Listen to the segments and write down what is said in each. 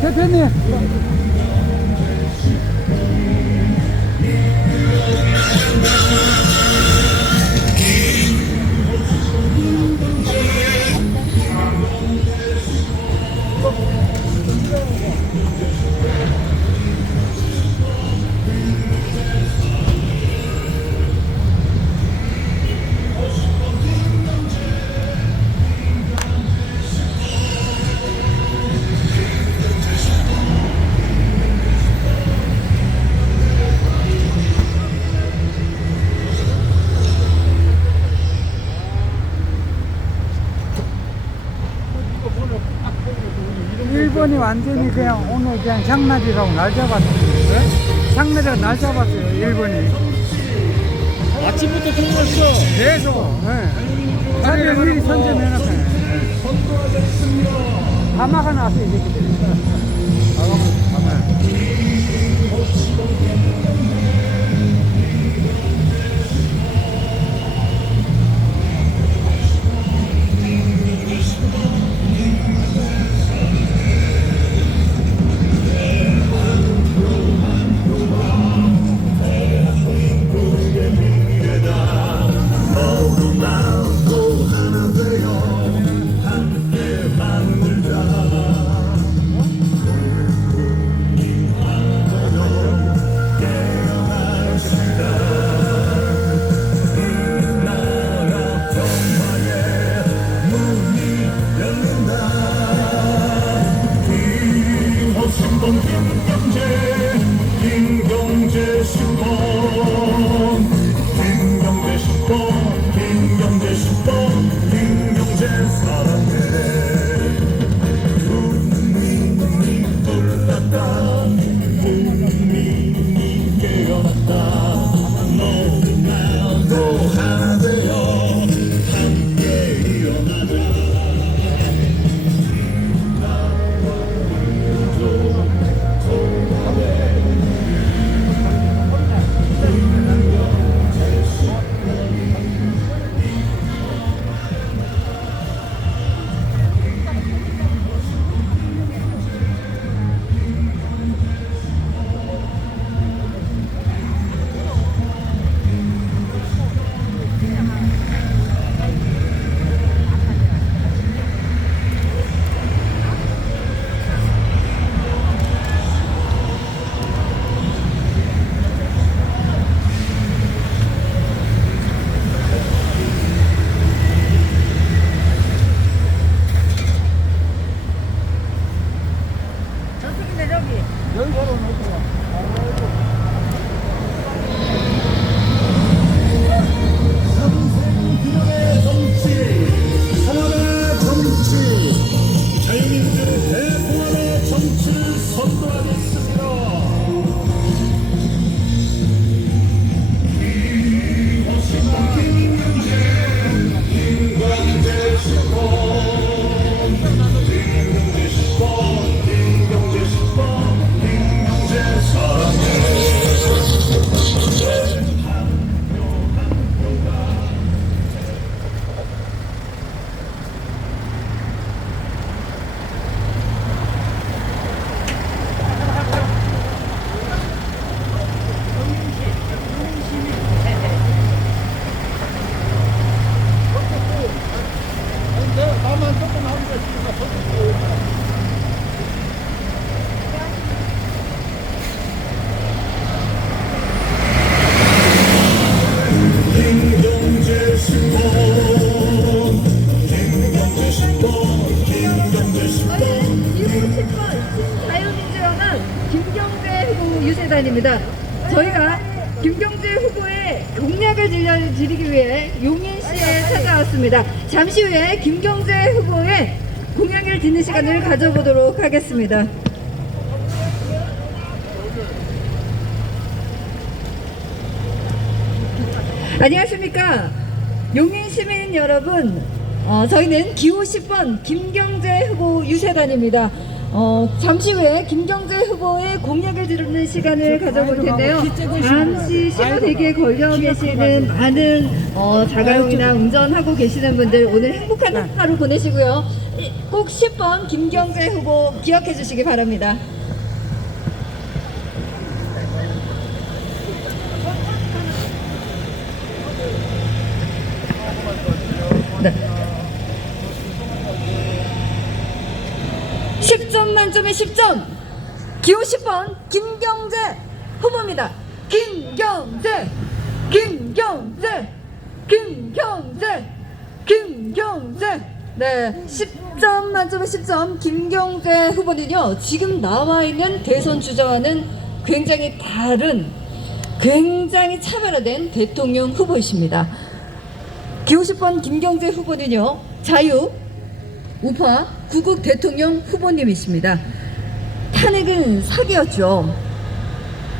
대표님. 일본이 완전히 그냥 오늘 그냥 장날이라고 날 잡았어요. 네? 장날이라고 날 잡았어요, 일본이. 아침부터 통과했어. 계속. 네. 자기가 미리 선점해놨어요. 가마가 나왔어요, 이 새끼들이. 가마. 유세단입니다. 저희가 김경재 후보의 공약을 들려드리기 위해 용인시에 찾아왔습니다. 잠시 후에 김경재 후보의 공약을 듣는 시간을 가져보도록 하겠습니다. 안녕하십니까. 용인 시민 여러분, 저희는 기호 10번 김경재 후보 유세단입니다. 잠시 후에 김경재 후보의 공약을 들은 시간을 가져볼 텐데요. 잠시 신호 대기에 걸려 계시는 많은 자가용이나 운전하고 계시는 분들 오늘 행복한 하루 보내시고요. 꼭 10번 김경재 후보 기억해 주시기 바랍니다. 네. 10점 만점에 10점. 기호 10번 김경재 후보입니다. 김경재, 김경재, 김경재, 김경재. 네, 10점 만점에 10점. 김경재 후보는요, 지금 나와 있는 대선 주자와는 굉장히 다른, 굉장히 차별화된 대통령 후보이십니다. 기호 10번 김경재 후보는요, 자유, 우파, 구국 대통령 후보님이십니다. 탄핵은 사기였죠.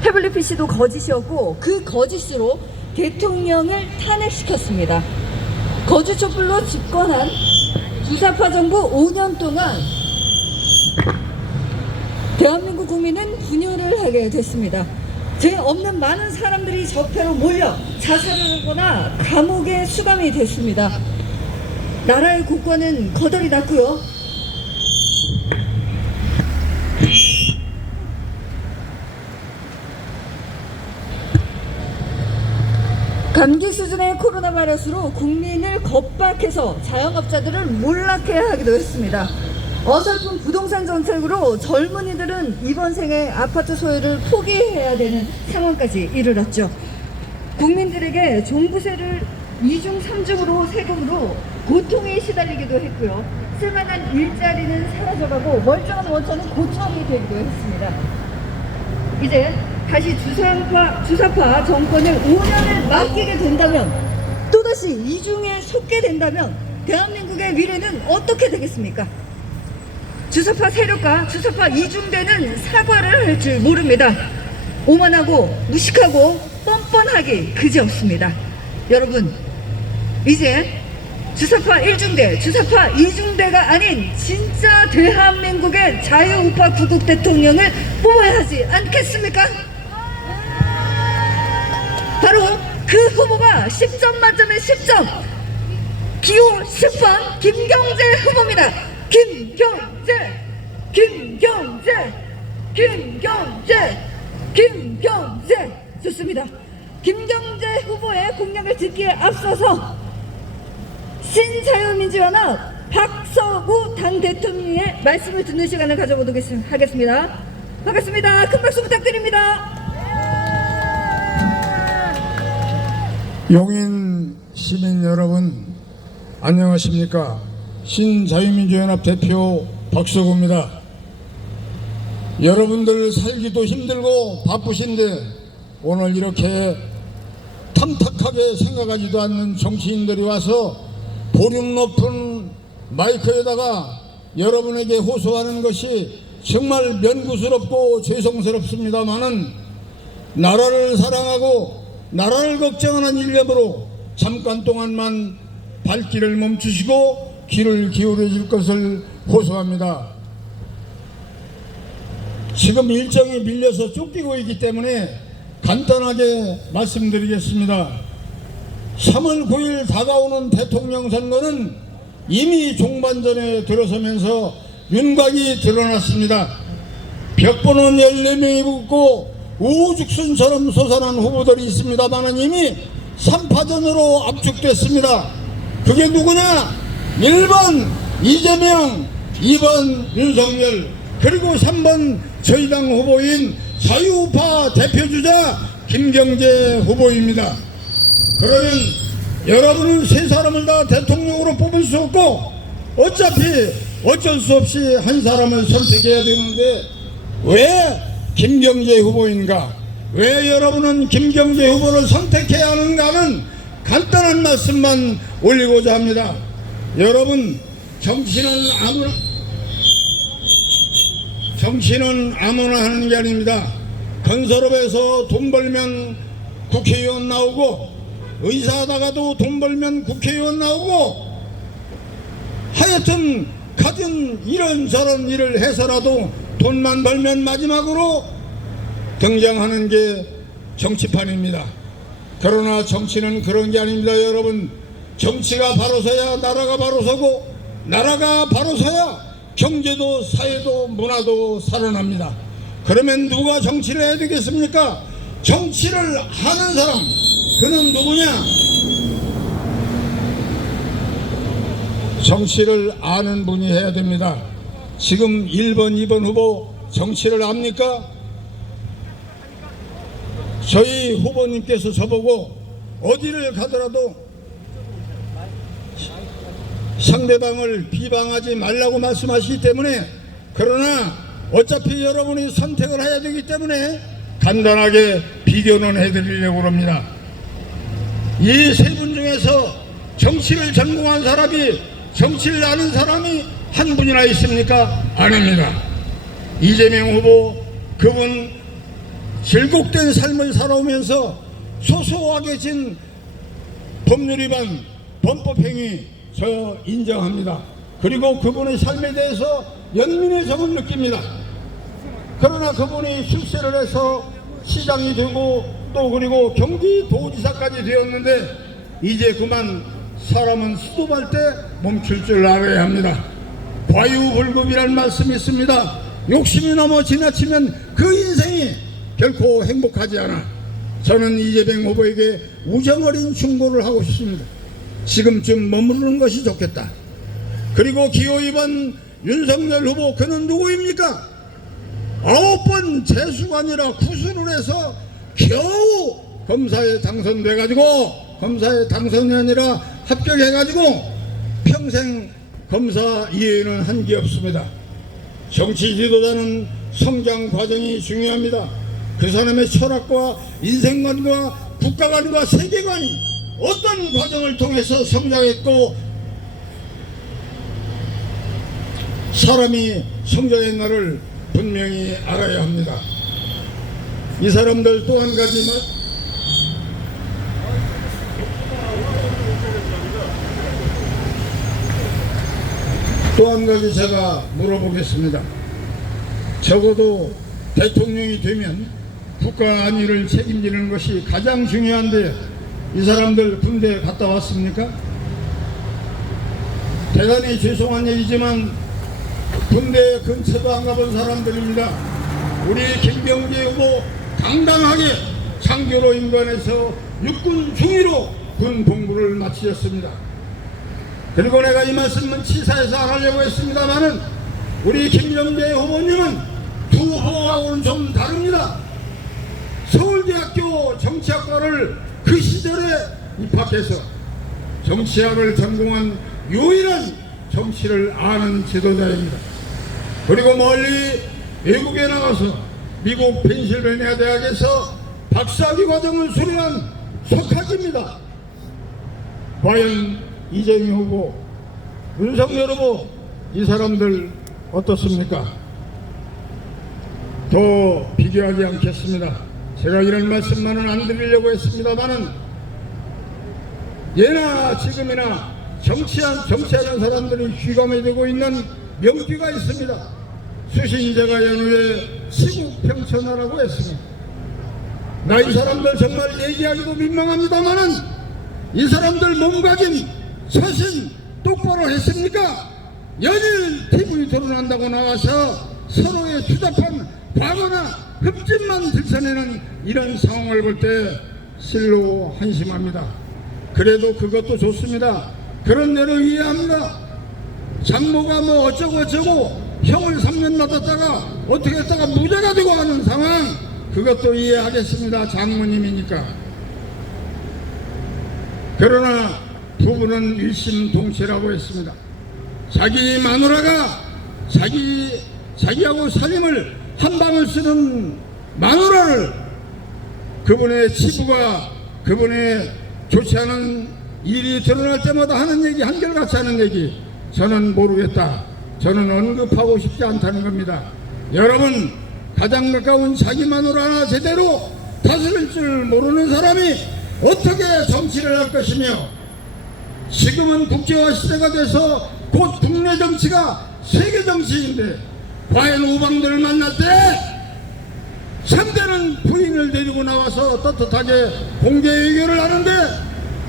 태블릿 PC도 거짓이었고 그 거짓으로 대통령을 탄핵시켰습니다. 거짓 촛불로 집권한 주사파 정부 5년 동안 대한민국 국민은 분열을 하게 됐습니다. 죄 없는 많은 사람들이 적폐로 몰려 자살을 하거나 감옥에 수감이 됐습니다. 나라의 국권은 거덜이 났고요. 감기 수준의 코로나 바이러스로 국민을 겁박해서 자영업자들을 몰락해 하기도 했습니다. 어설픈 부동산 정책으로 젊은이들은 이번 생에 아파트 소유를 포기해야 되는 상황까지 이르렀죠. 국민들에게 종부세를 2중 3중으로 세금으로 고통에 시달리기도 했고요. 쓸만한 일자리는 사라져가고 멀쩡한 원천은 고청이 되기도 했습니다. 이제 다시 주사파 정권을 5년을 맡기게 된다면, 또다시 이중에 속게 된다면 대한민국의 미래는 어떻게 되겠습니까? 주사파 세력과 주사파 이중대는 사과를 할 줄 모릅니다. 오만하고 무식하고 뻔뻔하기 그지없습니다. 여러분, 이제 주사파 1중대, 주사파 2중대가 아닌 진짜 대한민국의 자유우파 구국 대통령을 뽑아야 하지 않겠습니까? 바로 그 후보가 10점 만점에 10점, 기호 10번 김경재 후보입니다. 김경재, 김경재, 김경재, 김경재. 좋습니다. 김경재 후보의 공약을 듣기에 앞서서 신자유민주연합 박서구 당대통령의 말씀을 듣는 시간을 가져보도록 하겠습니다. 반갑습니다. 큰 박수 부탁드립니다. 용인 시민 여러분, 안녕하십니까? 신자유민주연합 대표 박서구입니다. 여러분들 살기도 힘들고 바쁘신데 오늘 이렇게 탐탁하게 생각하지도 않는 정치인들이 와서 볼륨 높은 마이크에다가 여러분에게 호소하는 것이 정말 면구스럽고 죄송스럽습니다마는, 나라를 사랑하고 나라를 걱정하는 일념으로 잠깐 동안만 발길을 멈추시고 귀를 기울여 줄 것을 호소합니다. 지금 일정이 밀려서 쫓기고 있기 때문에 간단하게 말씀드리겠습니다. 3월 9일 다가오는 대통령 선거는 이미 종반전에 들어서면서 윤곽이 드러났습니다. 벽보는 14명이 붙고 우죽순처럼 솟아난 후보들이 있습니다만 이미 3파전으로 압축됐습니다. 그게 누구냐? 1번 이재명, 2번 윤석열, 그리고 3번 저희 당 후보인 자유우파 대표주자 김경재 후보입니다. 그러면 여러분은 세 사람을 다 대통령으로 뽑을 수 없고 어차피 어쩔 수 없이 한 사람을 선택해야 되는데 왜 김경재 후보인가? 왜 여러분은 김경재 후보를 선택해야 하는가는 간단한 말씀만 올리고자 합니다. 여러분, 정치는 아무나 하는 게 아닙니다. 건설업에서 돈 벌면 국회의원 나오고, 의사하다가도 돈 벌면 국회의원 나오고 하여튼 가진 이런저런 일을 해서라도 돈만 벌면 마지막으로 등장하는 게 정치판입니다. 그러나 정치는 그런 게 아닙니다. 여러분, 정치가 바로 서야 나라가 바로 서고 나라가 바로 서야 경제도 사회도 문화도 살아납니다. 그러면 누가 정치를 해야 되겠습니까? 정치를 하는 사람, 그는 누구냐? 정치를 아는 분이 해야 됩니다. 지금 1번, 2번 후보 정치를 압니까? 저희 후보님께서 저보고 어디를 가더라도 상대방을 비방하지 말라고 말씀하시기 때문에, 그러나 어차피 여러분이 선택을 해야 되기 때문에 간단하게 비교는 해드리려고 합니다. 이 세 분 중에서 정치를 전공한 사람이, 정치를 아는 사람이 한 분이나 있습니까? 아닙니다. 이재명 후보, 그분 질곡된 삶을 살아오면서 소소하게 진 법률 위반, 범법행위 저 인정합니다. 그리고 그분의 삶에 대해서 연민의 정을 느낍니다. 그러나 그분이 출세를 해서 시장이 되고 또 그리고 경기도지사까지 되었는데 이제 그만 사람은 수도할 때 멈출 줄 알아야 합니다. 과유불급이라는 말씀이 있습니다. 욕심이 너무 지나치면 그 인생이 결코 행복하지 않아. 저는 이재명 후보에게 우정어린 충고를 하고 싶습니다. 지금쯤 머무르는 것이 좋겠다. 그리고 기호 2번 윤석열 후보, 그는 누구입니까? 9번 재수가 아니라 구술을 해서 겨우 검사에 당선돼가지고, 검사에 당선이 아니라 합격해가지고 평생 검사 이해는 한 게 없습니다. 정치 지도자는 성장 과정이 중요합니다. 그 사람의 철학과 인생관과 국가관과 세계관이 어떤 과정을 통해서 성장했고 사람이 성장했나를 분명히 알아야 합니다. 이 사람들 또 한 가지 제가 물어보겠습니다. 적어도 대통령이 되면 국가 안위를 책임지는 것이 가장 중요한데 이 사람들 군대 갔다 왔습니까? 대단히 죄송한 얘기지만 군대 근처도 안 가본 사람들입니다. 우리 김경재 후보 당당하게 장교로 임관해서 육군 중위로 군 복무를 마치셨습니다. 그리고 내가 이 말씀은 치사해서 안 하려고 했습니다만은 우리 김경재 후보님은 두 후보하고는 좀 다릅니다. 서울대학교 정치학과를 그 시절에 입학해서 정치학을 전공한 유일한 정치를 아는 지도자입니다. 그리고 멀리 외국에 나가서 미국 펜실베니아 대학에서 박사학위 과정을 수료한 석학입니다. 과연 이재명 후보, 윤석열 후보, 이 사람들 어떻습니까? 더 비교하지 않겠습니다. 제가 이런 말씀만은 안 드리려고 했습니다만은 예나 지금이나 정치하는 사람들이 귀감이 되고 있는 명기가 있습니다. 수신제가 연후에 시국평천하라고 했습니다. 나 이 사람들 정말 얘기하기도 민망합니다만은 이 사람들 몸가짐, 서신 똑바로 했습니까? 연일 TV 토론한다고 나와서 서로의 추잡한 과거나 흠집만 들춰내는 이런 상황을 볼 때 실로 한심합니다. 그래도 그것도 좋습니다. 그런 대로 이해합니다. 장모가 뭐 어쩌고 형을 3년 받았다가 어떻게 했다가 무죄가 되고 하는 상황, 그것도 이해하겠습니다. 장모님이니까. 그러나 부부는 일심동체라고 했습니다. 자기 마누라가 자기하고 살림을 한방을 쓰는 마누라를 그분의 치부가, 그분의 좋지 않은 일이 드러날 때마다 하는 얘기, 한결같이 하는 얘기, 저는 모르겠다, 저는 언급하고 싶지 않다는 겁니다. 여러분, 가장 가까운 자기 마누라나 제대로 다스릴 줄 모르는 사람이 어떻게 정치를 할 것이며, 지금은 국제화 시대가 돼서 곧 국내 정치가 세계 정치인데 과연 우방들을 만날 때 상대는 부인을 데리고 나와서 떳떳하게 공개 의견을 하는데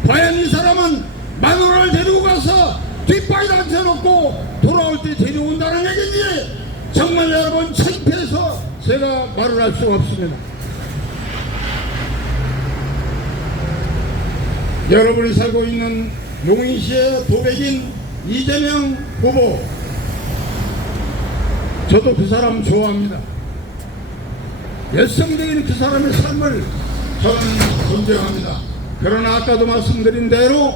과연 이 사람은 마누라를 데리고 가서 뒷바퀴 앉혀놓고 돌아올 때 데려온다는 얘기인지 정말 여러분 창피해서 제가 말을 할 수가 없습니다. 여러분이 살고 있는 용인시의 도백인 이재명 후보, 저도 그 사람 좋아합니다. 열성적인 그 사람의 삶을 저는 존경합니다. 그러나 아까도 말씀드린 대로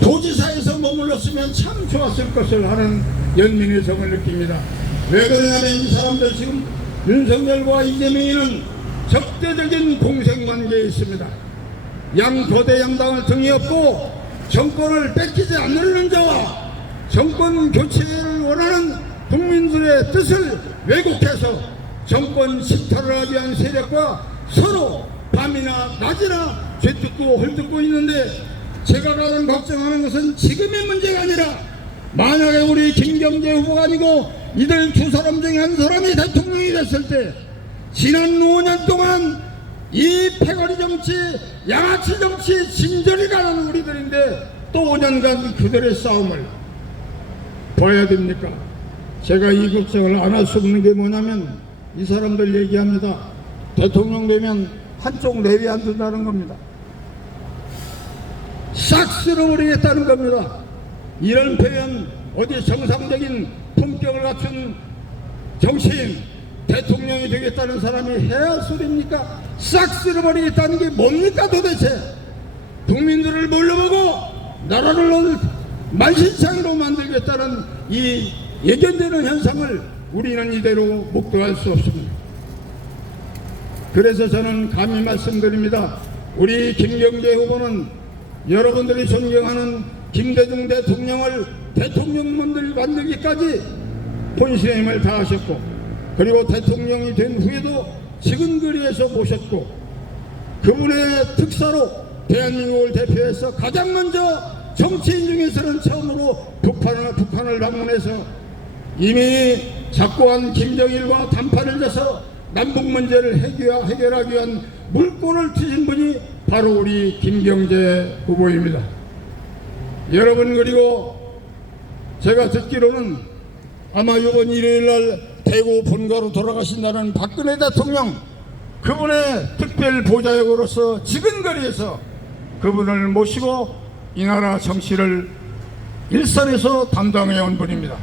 도지사에서 머물렀으면 참 좋았을 것을 하는 연민의 정을 느낍니다. 왜 그러냐면 이 사람들 지금 윤석열과 이재명이는 적대적인 공생관계에 있습니다. 양 거대 양당을 등에 업고 정권을 뺏기지 않으려는 자와 정권 교체를 원하는 국민들의 뜻을 왜곡해서 정권 실타를 하기 위한 세력과 서로 밤이나 낮이나 죄뜯고 헐뜯고 있는데, 제가 가장 걱정하는 것은 지금의 문제가 아니라 만약에 우리 김경재 후보가 아니고 이들 두 사람 중에 한 사람이 대통령이 됐을 때 지난 5년 동안 이 패거리 정치, 양아치 정치 진절이 가는 우리들인데 또 5년간 그들의 싸움을 봐야 됩니까? 제가 이 걱정을 안 할 수 없는 게 뭐냐면 이 사람들 얘기합니다. 대통령 되면 한쪽 내외 안 둔다는 겁니다. 싹 쓸어버리겠다는 겁니다. 이런 표현 어디 정상적인 품격을 갖춘 정치인 대통령이 되겠다는 사람이 해야 할 소리입니까? 싹 쓸어버리겠다는 게 뭡니까 도대체? 국민들을 몰라보고 나라를 만신창이로 만들겠다는 이 예견되는 현상을 우리는 이대로 묵도할 수 없습니다. 그래서 저는 감히 말씀드립니다. 우리 김경재 후보는 여러분들이 존경하는 김대중 대통령을 대통령 만들기까지 본신의 힘을 다하셨고, 그리고 대통령이 된 후에도 지근거리에서 모셨고, 그분의 특사로 대한민국을 대표해서 가장 먼저 정치인 중에서는 처음으로 북한을 방문해서 이미 작고한 김정일과 단판을 져서 남북 문제를 해결하기 위한 물꼬를 트신 분이 바로 우리 김경재 후보입니다. 여러분, 그리고 제가 듣기로는 아마 이번 일요일날 대구 본가로 돌아가신다는 박근혜 대통령, 그분의 특별 보좌역으로서 지근거리에서 그분을 모시고 이 나라 정치를 일선에서 담당해 온 분입니다.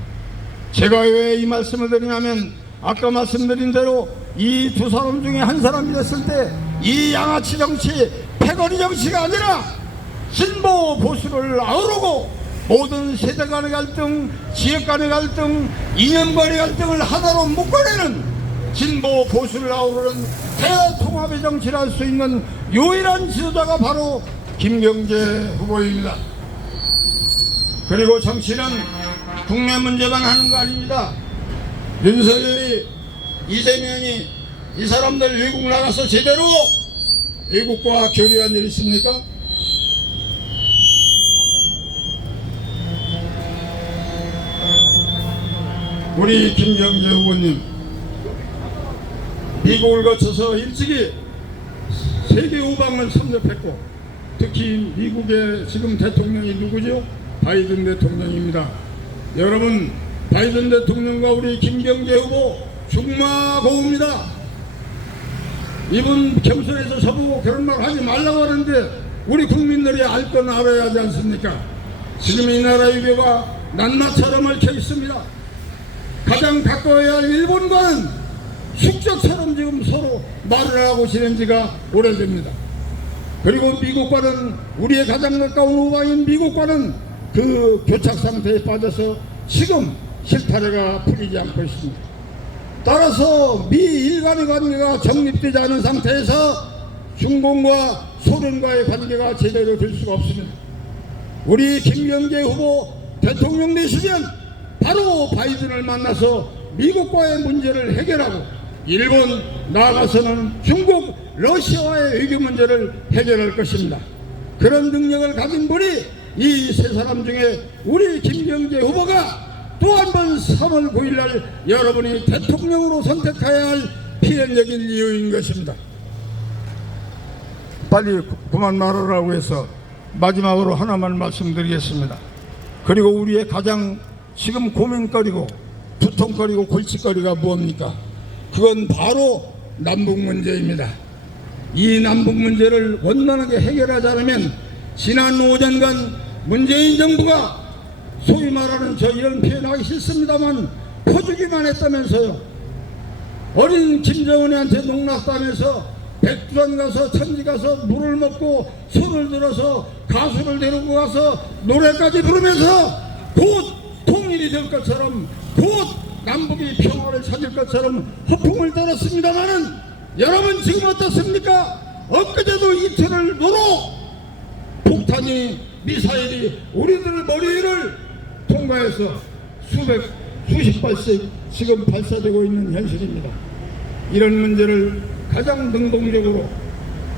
제가 왜 이 말씀을 드리냐면 아까 말씀드린 대로 이 두 사람 중에 한 사람이 됐을 때 이 양아치 정치, 패거리 정치가 아니라 진보 보수를 아우르고 모든 세대 간의 갈등, 지역 간의 갈등, 이념 간의 갈등을 하나로 묶어내는 진보 보수를 아우르는 대통합의 정치를 할 수 있는 유일한 지도자가 바로 김경재 후보입니다. 그리고 정치는 국내 문제만 하는 거 아닙니다. 윤석열이, 이재명이 이 사람들 외국 나가서 제대로 외국과 교류한 일 있습니까? 우리 김경재 후보님, 미국을 거쳐서 일찍이 세계 우방을 섭렵했고, 특히 미국의 지금 대통령이 누구죠? 바이든 대통령입니다. 여러분, 바이든 대통령과 우리 김경재 후보 중마고우입니다. 이분 겸손해서 저보고 그런 말 하지 말라고 하는데 우리 국민들이 알 건 알아야 하지 않습니까? 지금 이 나라 외교가 낱마처럼 얽혀 있습니다. 가장 가까워야 할 일본과는 숙적처럼 지금 서로 말을 하고 지낸 지가 오래됩니다. 그리고 미국과는, 우리의 가장 가까운 우방인 미국과는 그 교착 상태에 빠져서 지금 실타래가 풀리지 않고 있습니다. 따라서 미일 간의 관계가 정립되지 않은 상태에서 중공과 소련과의 관계가 제대로 될 수가 없습니다. 우리 김경재 후보 대통령 되시면 바로 바이든을 만나서 미국과의 문제를 해결하고 일본, 나아가서는 중국, 러시아와의 외교 문제를 해결할 것입니다. 그런 능력을 가진 분이 이 세 사람 중에 우리 김경재 후보가 또 한 번 3월 9일날 여러분이 대통령으로 선택해야 할 필연적인 이유인 것입니다. 빨리 그만 말하라고 해서 마지막으로 하나만 말씀드리겠습니다. 그리고 우리의 가장 지금 고민거리고 두통거리고 골칫거리가 뭡니까? 그건 바로 남북 문제입니다. 이 남북 문제를 원만하게 해결하지 않으면 지난 5년간 문재인 정부가 소위 말하는 저 이런 표현하기 싫습니다만 퍼주기만 했다면서요. 어린 김정은이한테 농락당해서 백두산 가서 천지 가서 물을 먹고 손을 들어서 가수를 데리고 가서 노래까지 부르면서 곧 통일이 될 것처럼 곧 남북이 평화를 찾을 것처럼 허풍을 떨었습니다마는 여러분 지금 어떻습니까? 엊그제도 이틀을 노로 폭탄이 미사일이 우리들 머리 위를 통과해서 수십 발씩 지금 발사되고 있는 현실입니다. 이런 문제를 가장 능동적으로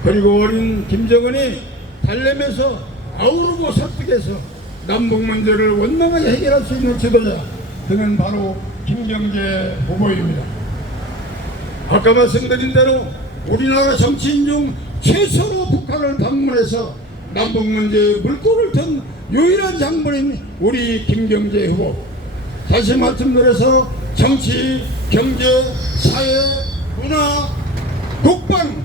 그리고 어린 김정은이 달래면서 아우르고 설득해서 남북 문제를 원만하게 해결할 수 있는 지도자, 그는 바로 김경재 후보입니다. 아까 말씀드린 대로 우리나라 정치인 중 최초로 북한을 방문해서 남북 문제에 물꼬를 튼 유일한 장본인 우리 김경재 후보. 다시 말씀드려서 정치, 경제, 사회, 문화, 국방,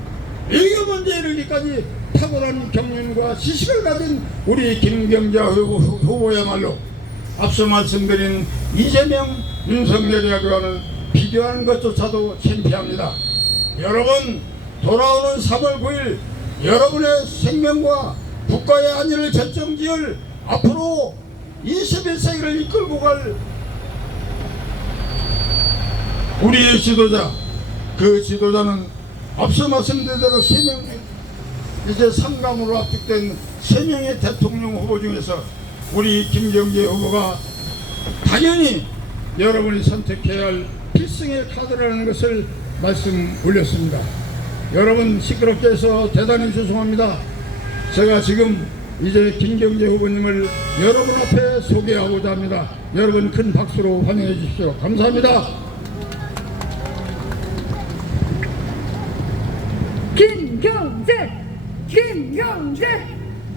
외교 문제에 이르기까지 탁월한 경륜과 지식을 가진 우리 김경재 후보야말로 앞서 말씀드린 이재명, 윤석열이라고는 비교하는 것조차도 창피합니다. 여러분, 돌아오는 3월 9일 여러분의 생명과 국가의 안위를 결정지을 앞으로 21세기를 이끌고 갈 우리의 지도자, 그 지도자는 앞서 말씀드린 대로 3명, 이제 3강으로 압축된 3명의 대통령 후보 중에서 우리 김경재 후보가 당연히 여러분이 선택해야 할 필승의 카드라는 것을 말씀 올렸습니다. 여러분 시끄럽게 해서 대단히 죄송합니다. 제가 지금 이제 김경재 후보님을 여러분 앞에 소개하고자 합니다. 여러분 큰 박수로 환영해 주십시오. 감사합니다. 김경재, 김경재,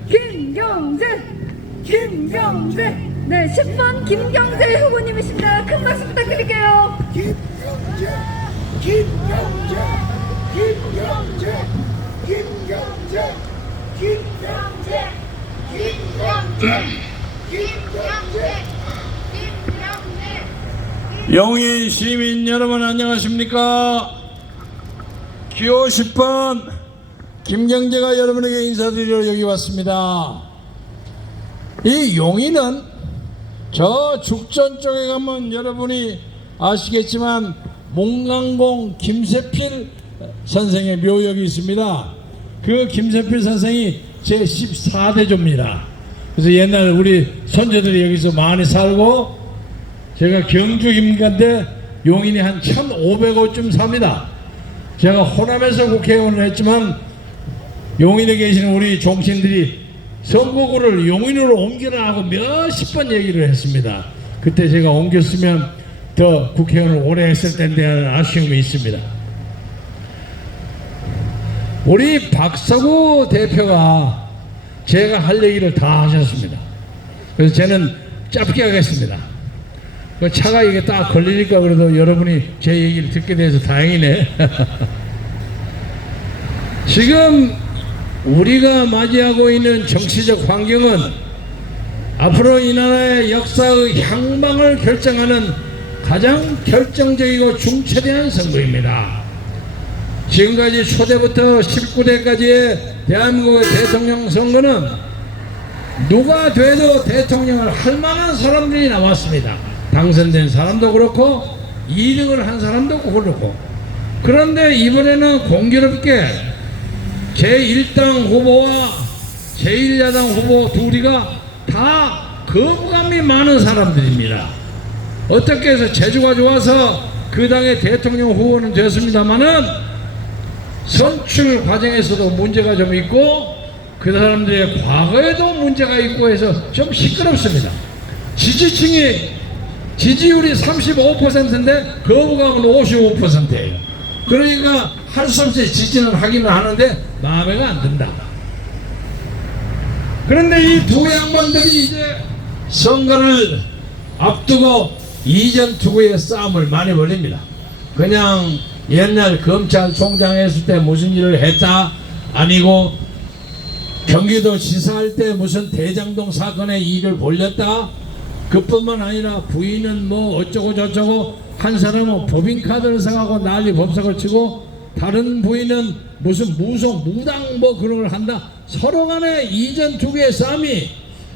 김경재, 김경재. 네, 10번 김경재 후보님이십니다. 큰 박수 부탁드릴게요. 김경재, 김경재, 김경재, 김경재, 김경재, 김경재, 김경재, 김경재. 용인 시민 여러분 안녕하십니까? 기호 10번 김경재가 여러분에게 인사드리러 여기 왔습니다. 이 용인은 저 죽전 쪽에 가면 여러분이 아시겠지만 몽강공 김세필 선생의 묘역이 있습니다. 그 김세필 선생이 제14대조입니다. 그래서 옛날 우리 선조들이 여기서 많이 살고 제가 경주 김간데 용인이 한 1500호쯤 삽니다. 제가 호남에서 국회의원을 했지만 용인에 계시는 우리 종친들이 선거구를 용인으로 옮기라 하고 몇십 번 얘기를 했습니다. 그때 제가 옮겼으면 더 국회의원을 오래 했을 텐데 하는 아쉬움이 있습니다. 우리 박서구 대표가 제가 할 얘기를 다 하셨습니다. 그래서 저는 짧게 하겠습니다. 그 차가 이게 딱 걸리니까 그래도 여러분이 제 얘기를 듣게 돼서 다행이네. 지금 우리가 맞이하고 있는 정치적 환경은 앞으로 이 나라의 역사의 향방을 결정하는 가장 결정적이고 중차대한 선거입니다. 지금까지 초대부터 19대까지의 대한민국의 대통령 선거는 누가 돼도 대통령을 할 만한 사람들이 나왔습니다. 당선된 사람도 그렇고 2등을 한 사람도 그렇고. 그런데 이번에는 공교롭게 제1당 후보와 제1야당 후보 둘이가 다 거부감이 많은 사람들입니다. 어떻게 해서 재주가 좋아서 그 당의 대통령 후보는 됐습니다마는 선출 과정에서도 문제가 좀 있고 그 사람들의 과거에도 문제가 있고 해서 좀 시끄럽습니다. 지지율이 35%인데 거부감은 55%예요. 그러니까 할 수 없이 지지는 하기는 하는데 마음에가 안 든다. 그런데 이 두 양반들이 이제 선거를 앞두고 이전 투구의 싸움을 많이 벌립니다. 그냥 옛날 검찰총장 했을 때 무슨 일을 했다 아니고 경기도 지사할 때 무슨 대장동 사건의 일을 벌렸다, 그뿐만 아니라 부인은 뭐 어쩌고 저쩌고, 한 사람은 법인카드를 사가고 난리 법석을 치고 다른 부인은 무슨 무당 뭐 그런 걸 한다. 서로 간에 이전 투구의 싸움이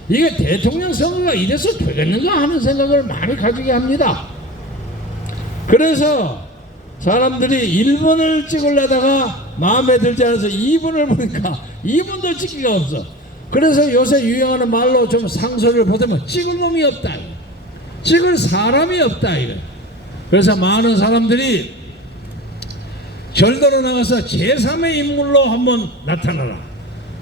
이게 대통령 선거가 이래서 되겠는가 하는 생각을 많이 가지게 합니다. 그래서 사람들이 1번을 찍으려다가 마음에 들지 않아서 2번을 보니까 2번도 찍기가 없어. 그래서 요새 유행하는 말로 좀 상소를 보자면 찍을 놈이 없다, 찍을 사람이 없다 이거. 그래서 많은 사람들이 절도로 나가서 제3의 인물로 한번 나타나라.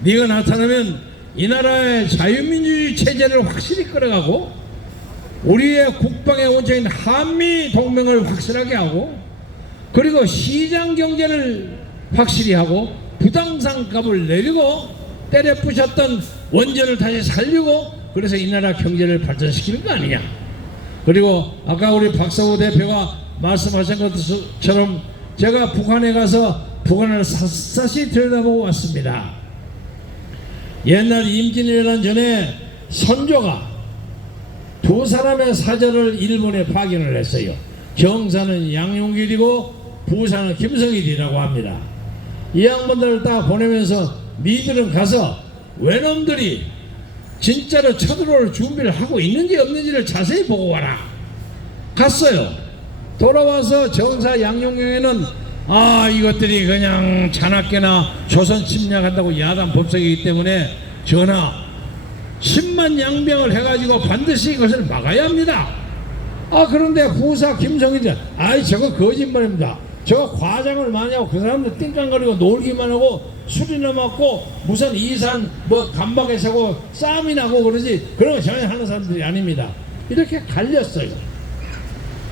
네가 나타나면 이 나라의 자유민주주의 체제를 확실히 끌어가고 우리의 국방의 원천인 한미 동맹을 확실하게 하고 그리고 시장 경제를 확실히 하고 부동산 값을 내리고 때려 부셨던 원전을 다시 살리고 그래서 이 나라 경제를 발전시키는 거 아니냐. 그리고 아까 우리 박사우 대표가 말씀하신 것처럼 제가 북한에 가서 북한을 샅샅이 들여다보고 왔습니다. 옛날 임진왜란 전에 선조가 두 사람의 사절을 일본에 파견을 했어요. 정사는 양용길이고 부사는 김성일이라고 합니다. 이 양반들을 딱 보내면서 니들은 가서 외놈들이 진짜로 쳐들어올 준비를 하고 있는지 없는지를 자세히 보고 와라. 갔어요. 돌아와서 정사 양용경에는 이것들이 그냥 잔악계나 조선 침략한다고 야단 법석이기 때문에 전하 10만 양병을 해가지고 반드시 이것을 막아야 합니다. 그런데 부사 김성일이 저거 거짓말입니다. 저거 과장을 많이 하고 그 사람들 띵깡거리고 놀기만 하고 술이나 먹고 무슨 이산 뭐 감박에 서고 싸움이 나고 그러지 그런 거 전혀 하는 사람들이 아닙니다. 이렇게 갈렸어요.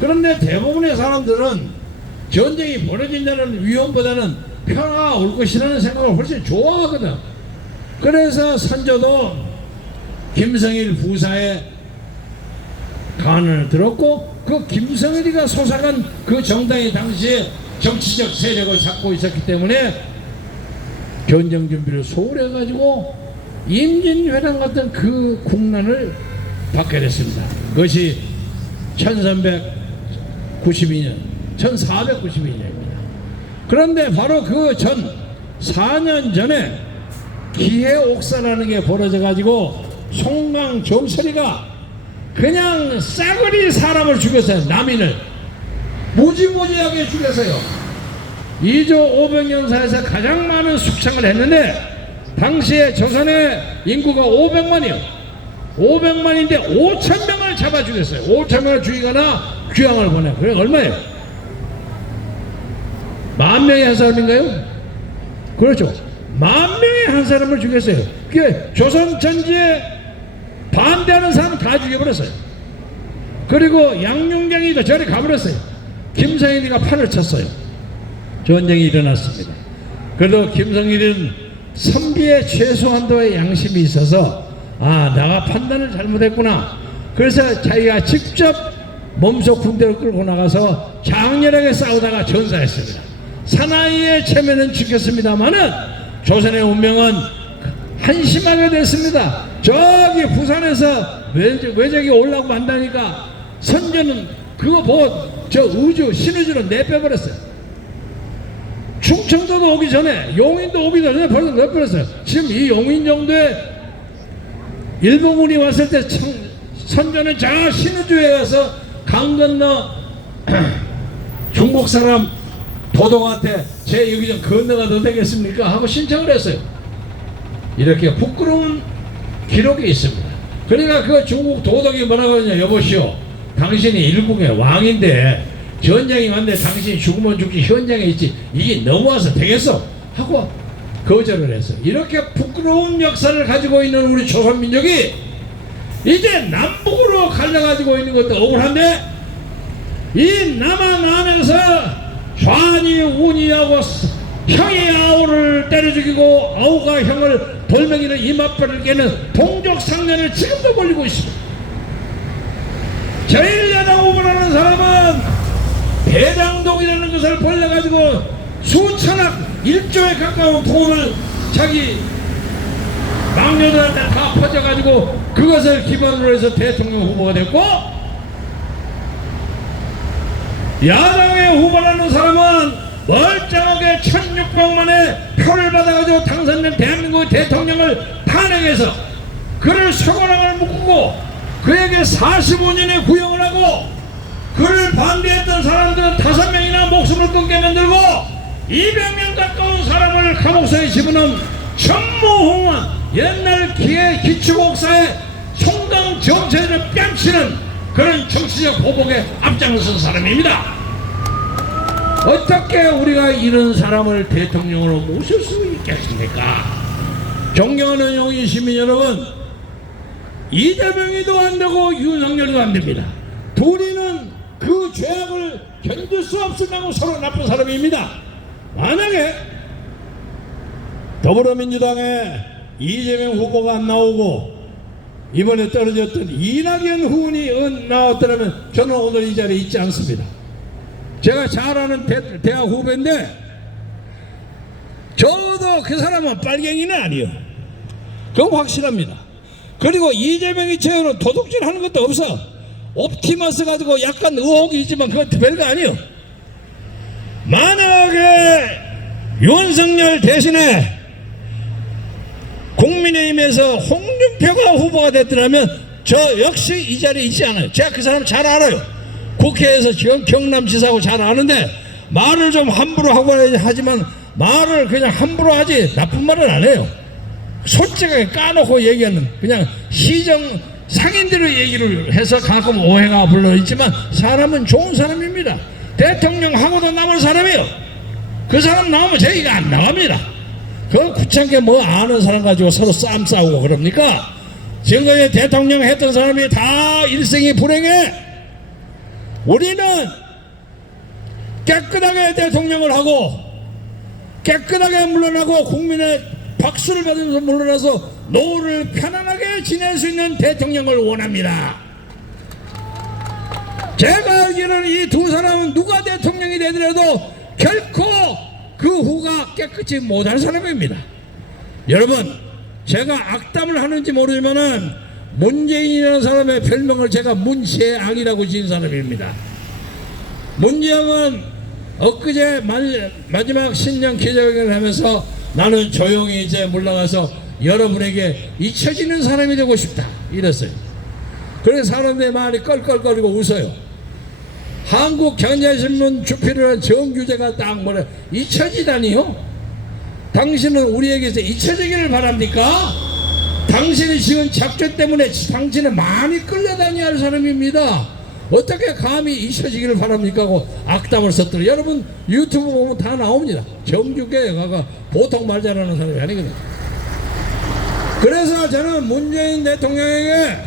그런데 대부분의 사람들은 전쟁이 벌어진다는 위험보다는 평화가 올 것이라는 생각을 훨씬 좋아하거든. 그래서 선조도 김성일 부사의 간을 들었고 그 김성일이가 솟아간 그 정당이 당시에 정치적 세력을 잡고 있었기 때문에 전쟁 준비를 소홀히 해가지고 임진왜란 같은 그 국난을 받게 됐습니다. 그것이 1392년 1492년입니다. 그런데 바로 그 전 4년 전에 기해옥사라는 게 벌어져 가지고 송강 정설이가 그냥 싸그리 사람을 죽였어요. 남인을 무지무지하게 죽였어요. 2조 500년 사이에서 가장 많은 숙청을 했는데 당시에 조선의 인구가 500만이요 500만인데 5,000명을 잡아 죽였어요. 5,000명을 죽이거나 귀향을 보내. 그게 얼마예요? 10,000명에 한 사람인가요? 그렇죠. 10,000명에 한 사람을 죽였어요. 그게 조선 전지에 반대하는 사람 다 죽여버렸어요. 그리고 양용경이도 저리 가버렸어요. 김성일이가 판을 쳤어요. 전쟁이 일어났습니다. 그래도 김성일은 선비의 최소한도의 양심이 있어서 내가 판단을 잘못했구나. 그래서 자기가 직접 몸속 군대를 끌고 나가서 장렬하게 싸우다가 전사했습니다. 사나이의 체면은 죽였습니다마는 조선의 운명은 한심하게 됐습니다. 저기 부산에서 외적이 올라오고 한다니까 선조는 그거 보고 저 우주 신우주로 내빼버렸어요. 충청도도 오기 전에 용인도 오기 전에 벌써 내버렸어요. 지금 이 용인 정도에 일본군이 왔을 때 선조는 저 신우주에 가서 강 건너 중국 사람 도독한테 제 여기 좀 건너가도 되겠습니까? 하고 신청을 했어요. 이렇게 부끄러운 기록이 있습니다. 그러니까 그 중국 도독이 뭐라고 하냐, 여보시오 당신이 일국의 왕인데 전쟁이 왔는데 당신이 죽으면 죽지 현장에 있지 이게 넘어와서 되겠어 하고 거절을 했어. 이렇게 부끄러운 역사를 가지고 있는 우리 조선민족이 이제 남북으로 갈려가지고 있는 것도 억울한데 이 남한하면서 좌니 우니하고 형이 아우를 때려 죽이고 아우가 형을 돌멩이를 이마뼈를 깨는 동족상련을 지금도 벌리고 있습니다. 제1야당 후보라는 사람은 대장동이라는 것을 벌려가지고 수천억 1조에 가까운 돈을 자기 막내들한테 다 퍼져가지고 그것을 기반으로 해서 대통령 후보가 됐고, 야당의 후보라는 사람은 멀쩡하게 1600만의 표를 받아가지고 당선된 대한민국 대통령을 탄핵해서 그를 서거랑을 묶고 그에게 45년의 구형을 하고 그를 반대했던 사람들은 5명이나 목숨을 끊게 만들고 200명 가까운 사람을 감옥소에 집어넣은 전무후무한 옛날 기초국사의 송강 정체를 뺨치는 그런 정치적 보복에 앞장선 사람입니다. 어떻게 우리가 이런 사람을 대통령으로 모실 수 있겠습니까? 존경하는 용인 시민 여러분, 이재명이도 안 되고 윤석열도 안 됩니다. 둘이는 그 죄악을 견딜 수 없을 만큼 서로 나쁜 사람입니다. 만약에 더불어민주당에 이재명 후보가 안 나오고 이번에 떨어졌던 이낙연 후보이 나왔더라면 저는 오늘 이 자리에 있지 않습니다. 제가 잘 아는 대학 후배인데 저도 그 사람은 빨갱이는 아니에요. 그건 확실합니다. 그리고 이재명이 저는 도둑질 하는 것도 없어. 옵티머스 가지고 약간 의혹이 있지만 그것도 별거 아니에요. 만약에 윤석열 대신에 국민의힘에서 홍준표가 후보가 됐더라면 저 역시 이 자리에 있지 않아요. 제가 그 사람 잘 알아요. 국회에서 지금 경남지사하고 잘 아는데 말을 좀 함부로 하고 하지만 말을 그냥 함부로 하지 나쁜 말은 안 해요. 솔직하게 까놓고 얘기하는 그냥 시정 상인대로 얘기를 해서 가끔 오해가 불러있지만 사람은 좋은 사람입니다. 대통령하고도 남을 사람이에요. 그 사람 나오면 저희가 안 나갑니다. 그 구창게 뭐 아는 사람 가지고 서로 싸움 싸우고 그럽니까? 지금까지 대통령 했던 사람이 다 일생이 불행해. 우리는 깨끗하게 대통령을 하고 깨끗하게 물러나고 국민의 박수를 받으면서 물러나서 노후를 편안하게 지낼 수 있는 대통령을 원합니다. 제가 알기로는 이 두 사람은 누가 대통령이 되더라도 결코 그 후가 깨끗이 못할 사람입니다. 여러분, 제가 악담을 하는지 모르지만은 문재인이라는 사람의 별명을 제가 문치의 악이라고 지은 사람입니다. 문재인은 엊그제 마지막 신년 기자회견을 하면서 나는 조용히 이제 물러가서 여러분에게 잊혀지는 사람이 되고 싶다 이랬어요. 그래서 사람들의 말이 껄껄거리고 웃어요. 한국경제신문 주필이라는 정규제가 딱 뭐래, 잊혀지다니요? 당신은 우리에게서 잊혀지기를 바랍니까? 당신이 지금 작전 때문에 당신은 많이 끌려다녀야 할 사람입니다. 어떻게 감히 잊혀지기를 바랍니까? 하고 악담을 썼더니 여러분 유튜브 보면 다 나옵니다. 정규계가 보통 말 잘하는 사람이 아니거든요. 그래서 저는 문재인 대통령에게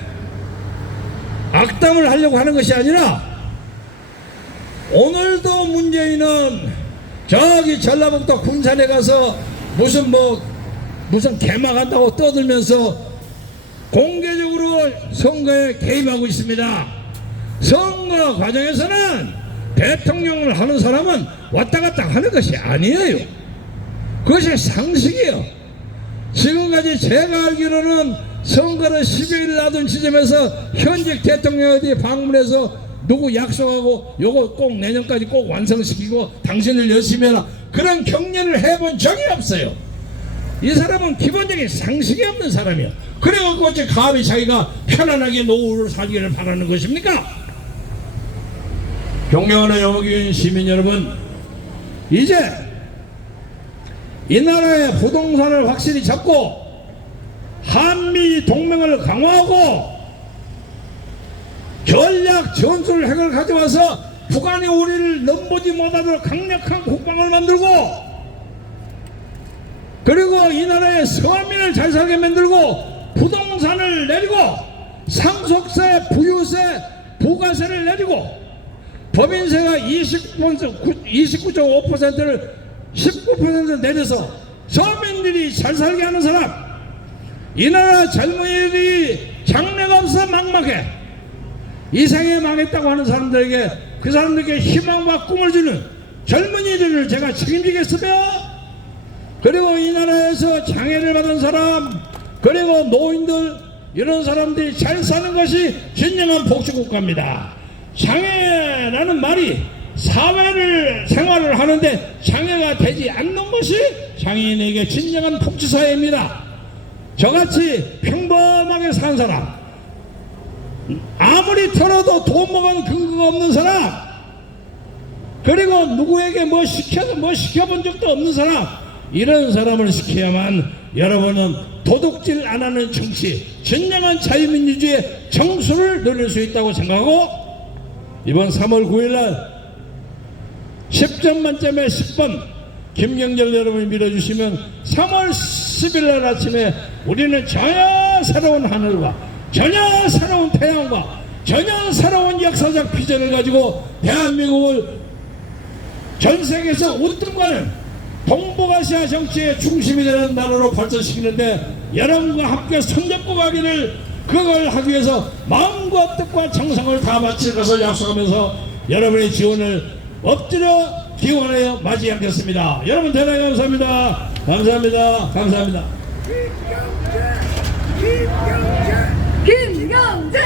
악담을 하려고 하는 것이 아니라 오늘도 문재인은 저기 전라북도 군산에 가서 무슨 개막한다고 떠들면서 공개적으로 선거에 개입하고 있습니다. 선거 과정에서는 대통령을 하는 사람은 왔다 갔다 하는 것이 아니에요. 그것이 상식이에요. 지금까지 제가 알기로는 선거를 12일 나둔 지점에서 현직 대통령이 방문해서 누구 약속하고 요거 꼭 내년까지 꼭 완성시키고 당신을 열심히 해라 그런 격려를 해본 적이 없어요. 이 사람은 기본적인 상식이 없는 사람이에요. 그래갖고 어째 감히 자기가 편안하게 노후를 살기를 바라는 것입니까? 존경하는 여기인 시민 여러분, 이제 이 나라의 부동산을 확실히 잡고 한미 동맹을 강화하고 전략 전술 핵을 가져와서 북한이 우리를 넘보지 못하도록 강력한 국방을 만들고, 그리고 이 나라의 서민을 잘 살게 만들고 부동산을 내리고 상속세, 부유세, 부가세를 내리고 법인세가 29.5%를 19% 내려서 서민들이 잘 살게 하는 사람, 이 나라 젊은이들이 장래가 없어 막막해 이상에 망했다고 하는 사람들에게, 그 사람들에게 희망과 꿈을 주는 젊은이들을 제가 책임지겠으며, 그리고 이 나라에서 장애를 받은 사람, 그리고 노인들, 이런 사람들이 잘 사는 것이 진정한 복지국가입니다. 장애라는 말이 사회를 생활을 하는데 장애가 되지 않는 것이 장애인에게 진정한 복지사회입니다. 저같이 평범하게 산 사람, 아무리 털어도 돈 먹은 근거가 없는 사람, 그리고 누구에게 뭐 시켜서 뭐 시켜본 적도 없는 사람, 이런 사람을 시켜야만 여러분은 도둑질 안 하는 정치, 진정한 자유민주주의의 정수를 누릴 수 있다고 생각하고, 이번 3월 9일날 10점 만점에 10번 김경재 여러분이 밀어주시면 3월 10일날 아침에 우리는 전혀 새로운 하늘과 전혀 새로운 태양과 전혀 새로운 역사적 비전을 가지고 대한민국을 전 세계에서 우등가는 동북아시아 정치의 중심이 되는 나라로 발전시키는데 여러분과 함께 손잡고 가기를, 그걸 하기 위해서 마음과 뜻과 정성을 다 바칠 것을 약속하면서 여러분의 지원을 엎드려 기원하여 맞이하겠습니다. 여러분 대단히 감사합니다. 감사합니다. 감사합니다. 김경재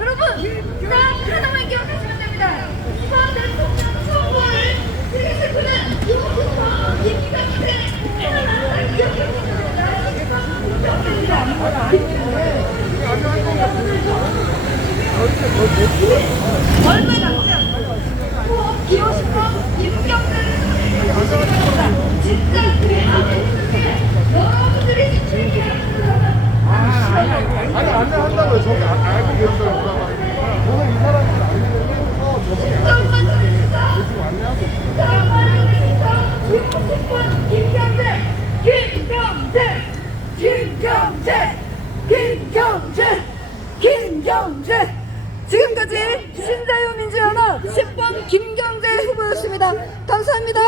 여러분 딱 하나만 기억하시면 됩니다. 이번 대통령 선거를 세계세계는 이곳부터 김경재 하나만 기억해주시면 얼마 남지 않고 기호 10번 김경재를 선택하겠습니다. 진짜 그의 아버지께 여러분들이 지지하는 한다고요. 저기 알고 계시더라고요. 저는 이 사람들 안 되는데 김경재 지금까지 신자유민주연합 10번 김경재 후보였습니다. 감사합니다.